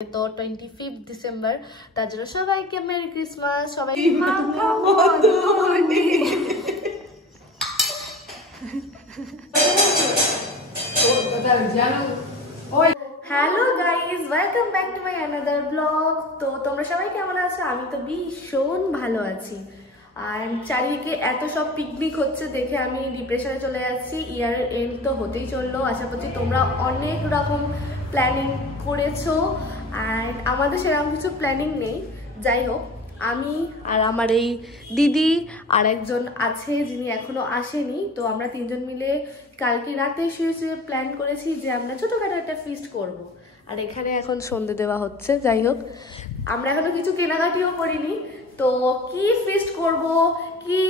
তো 25 ডিসেম্বর, তার জন্য সবাইকে মেরি ক্রিসমাস। সবাই hello guys, welcome back to my another blog. তো তোমরা সবাই কেমন আছো? আমি তো ভীষণ ভালো আছি। আর চারিদিকে এত সব পিকনিক হচ্ছে দেখে আমি ডিপ্রেশনে চলে যাচ্ছি। ইয়ার এন্ড তো হতেই চললো, আশা করছি তোমরা অনেক রকম প্ল্যানিং করেছো। অ্যান্ড আমাদের সেরকম কিছু প্ল্যানিং নেই। যাই হোক, আমি আর আমার এই দিদি আর একজন আছে যিনি এখনো আসেনি, তো আমরা তিনজন মিলে কালকে রাতে শুয়ে প্ল্যান করেছি যে আমরা ছোটোখাটো একটা ফিস্ট করব। আর এখানে এখন সন্ধে দেওয়া হচ্ছে। যাই হোক, আমরা এখনো কিছু কেনাকাটিও করিনি, তো কি ফিস্ট করব, কি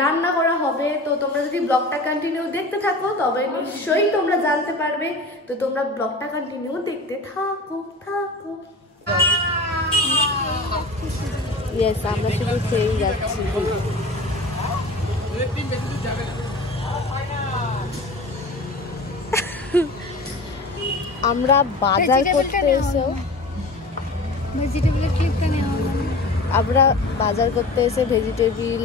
রান্না করা হবে, তো তোমরা যদি ব্লগটা কন্টিনিউ দেখতে থাকো তবে নিশ্চয়ই তোমরা জানতে পারবে। তো তোমরা ব্লগটা কন্টিনিউ দেখতে থাকো। ইয়েস, আমরা শুধু খেয়েই যাচ্ছি। আমরা বাজার করতে এসে ভেজিটেবিল,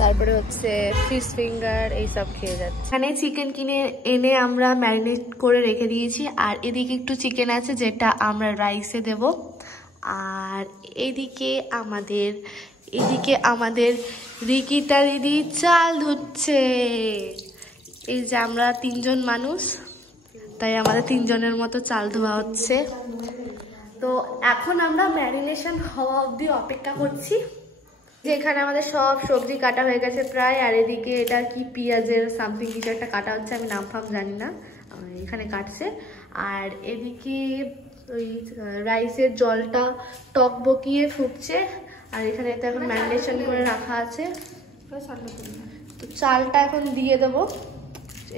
তারপরে হচ্ছে ফিশ ফিঙ্গার এইসব খেয়ে যাচ্ছে। এখানে চিকেন কিনে এনে আমরা ম্যারিনেট করে রেখে দিয়েছি। আর এদিকে একটু চিকেন আছে যেটা আমরা রাইসে দেব। আর এদিকে আমাদের রিকিতা দিদি চাল ধুচ্ছে। এই যে আমরা তিনজন মানুষ, তাই আমাদের তিনজনের মতো চাল ধোয়া হচ্ছে। তো এখন আমরা ম্যারিনেশন হওয়া অবধি অপেক্ষা করছি। যেখানে আমাদের সব সবজি কাটা হয়ে গেছে প্রায়। আর এদিকে এটা কি পেঁয়াজের সামথিং কিছু একটা কাটা হচ্ছে, আমি নাম ফাম জানি না, এখানে কাটছে। আর এদিকে ওই রাইসের জলটা টক বকিয়ে ফুটছে। আর এখানে তো এখন ম্যারিনেশন করে রাখা আছে। তো চালটা এখন দিয়ে দেবো।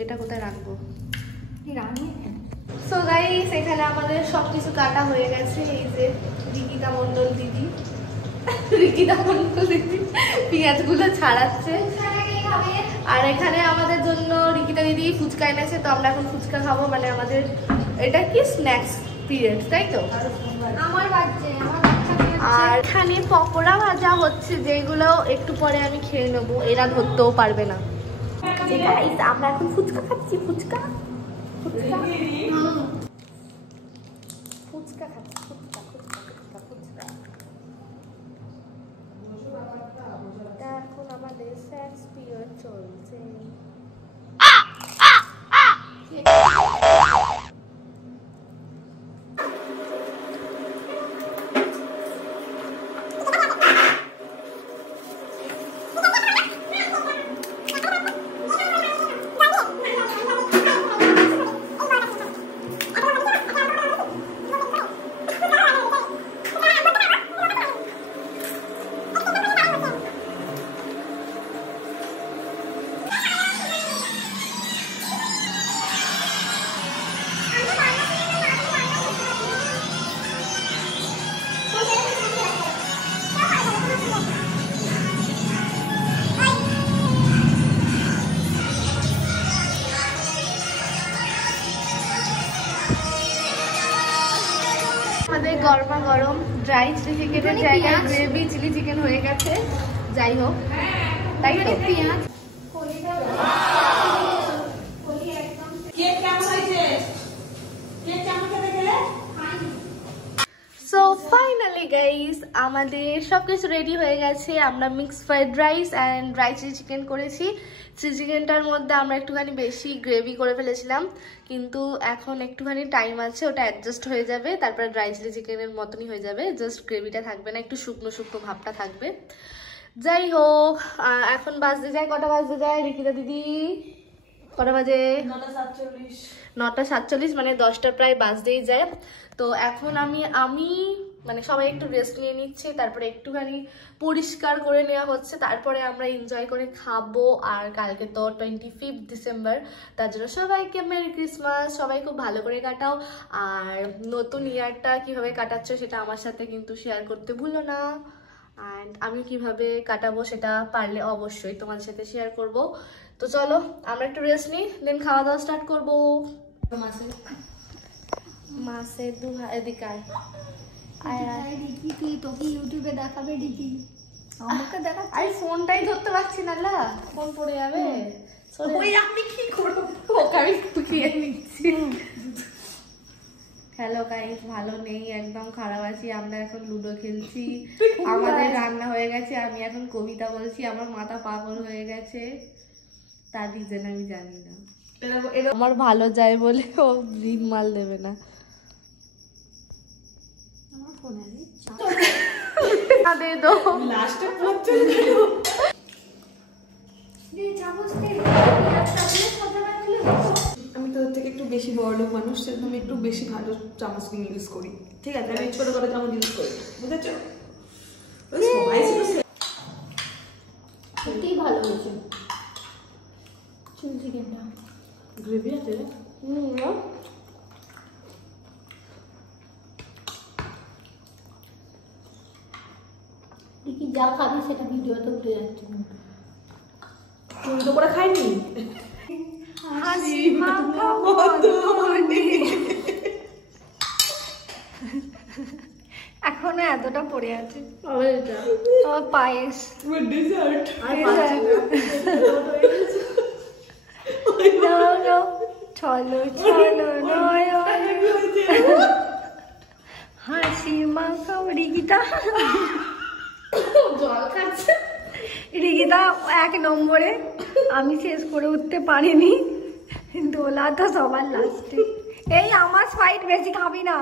এটা কোথায় রাখবো? সো গাইস, এখানে আমাদের সবকিছু কাটা হয়ে গেছে। এই যে রিকিতা মন্ডল দিদি পেঁয়াজগুলো ছাড়াচ্ছে। আর এখানে আমাদের জন্য রিকিতা দিদি ফুচকা এনেছে, তো আমরা এখন ফুচকা খাবো। মানে আমাদের এটা কি স্ন্যাক্স পিরিয়ড, তাই তো? আর এখানে পকোড়া ভাজা হচ্ছে, যেগুলো একটু পরে আমি খেয়ে নেবো, এরা ধরতেও পারবে না। আমরা এখন ফুচকা খাচ্ছি। ফুচকা এখন আমাদের স্ন্যাক্স পিরিয়ড চলছে। আমাদের গরমা গরম ড্রাই চিলি চিকেনের জায়গায় গ্রেভি চিলি চিকেন হয়ে গেছে। যাই হোক, তাই তো পেঁয়াজ সো ফাইনালি গাইস, আমাদের সবকিছু রেডি হয়ে গেছে। আমরা mix fried rice and dry chilli chicken করেছি। চিলি চিকেনটার মধ্যে আমরা একটুখানি বেশি গ্রেভি করে ফেলেছিলাম, কিন্তু এখন একটুখানি টাইম আছে, ওটা অ্যাডজাস্ট হয়ে যাবে। তারপরে ড্রাই চিলি চিকেনের মতনই হয়ে যাবে, জাস্ট গ্রেভিটা থাকবে না, একটু শুকনো শুকনো ভাবটা থাকবে। যাই হোক, এখন বাজতে যায়, কটা বাজতে যায় রিকিতা দিদি? কটা বাজে? 9টা 47, মানে 10টা প্রায় বাজতেই যায়। তো এখন আমি মানে সবাই একটু রেস্ট নিয়ে নিচ্ছে, তারপরে একটুখানি পরিষ্কার করে নেওয়া হচ্ছে, তারপরে আমরা এনজয় করে খাবো। আর কালকে তো 25 ডিসেম্বর, তার জন্য সবাইকে মেরি ক্রিসমাস। সবাই খুব ভালো করে কাটাও। আর নতুন ইয়ারটা কিভাবে কাটাচ্ছ সেটা আমার সাথে কিন্তু শেয়ার করতে ভুলো না। অ্যান্ড আমি কিভাবে কাটাবো সেটা পারলে অবশ্যই তোমাদের সাথে শেয়ার করব। তো চলো আমরা একটু রেস্ট নিই, দেন খাওয়া দাওয়া স্টার্ট করবো। মাসে এদিকে আয় ডিকি তুই তোকে ইউটিউবে দেখাবে ডিকি আমাকে দেখা আরে ফোনটাই ধরতে পারছি না লা ফোন পড়ে যাবে ওই আমি কি করব ওকে আমি টুকিয়ে নিচ্ছি হ্যালো গাইস ভালো নেই একদম খারাপ আছি আমরা এখন লুডো খেলছি আমাদের রান্না হয়ে গেছে আমি এখন কবিতা বলছি আমার মাথা পাগল হয়ে গেছে তার রিজন আমি জানি না আমার ভালো যায় বলে ও গ্রিন মাল দেবে না আমার ফোনে দে দো লাস্টে পড়তে গেল দে চামচ দে আমি তোর থেকে একটু বেশি বড় লোক মানুষ সেজন্য আমি একটু বেশি ভালো চামচ নিয়ে ইউজ করি ঠিক আছে আমি ছোট করে চামচ ইউজ করি বুঝেছ সবাই সত্যিই ভালো হয়েছে চিলি চিকেনটা গ্রেভি আছে ডিকি যা খাবি সেটা ভিডিওতে উঠে যাচ্ছে তুমি তো করে খাইনি হাসি এখনো এতটা পড়ে আছে আমার পায়েস ডেজার্ট চলো চলো হাসি মাখাও রিগিতা জল খাচ্ছে রিগিতা 1 নম্বরে আমি শেষ করে উঠতে পারিনি দোলা তো সবার লাস্টে এই আমার স্পাইট বেশি খাবি না